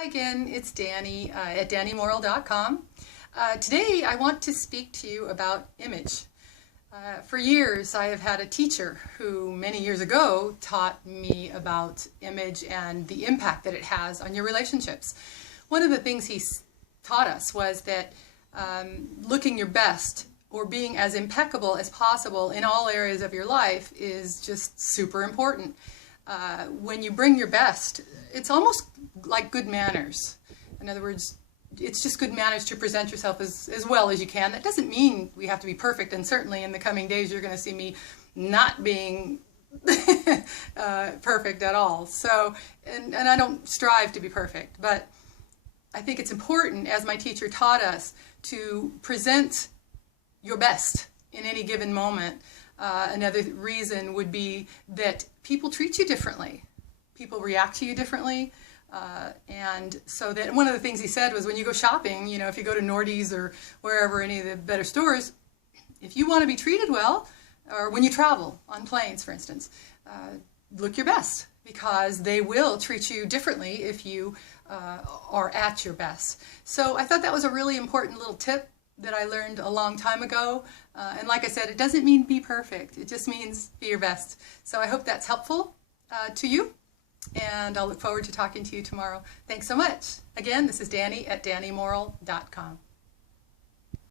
Hi again, it's Danny at DannyMorrill.com. Today I want to speak to you about image. For years I have had a teacher who many years ago taught me about image and the impact that it has on your relationships. One of the things he taught us was that looking your best or being as impeccable as possible in all areas of your life is just super important. When you bring your best, it's almost like good manners. In other words, it's just good manners to present yourself as well as you can. That doesn't mean we have to be perfect, and certainly in the coming days you're going to see me not being perfect at all. So, and I don't strive to be perfect, but I think it's important, as my teacher taught us, to present your best in any given moment. Another reason would be that people treat you differently. People react to you differently. And so that one of the things he said was when you go shopping, you know, if you go to Nordy's or wherever, any of the better stores, if you want to be treated well, or when you travel on planes, for instance, look your best, because they will treat you differently if you are at your best. So I thought that was a really important little tip that I learned a long time ago. And like I said, it doesn't mean be perfect. It just means be your best. So I hope that's helpful to you. And I'll look forward to talking to you tomorrow. Thanks so much. Again, this is Danny at DannyMorrill.com.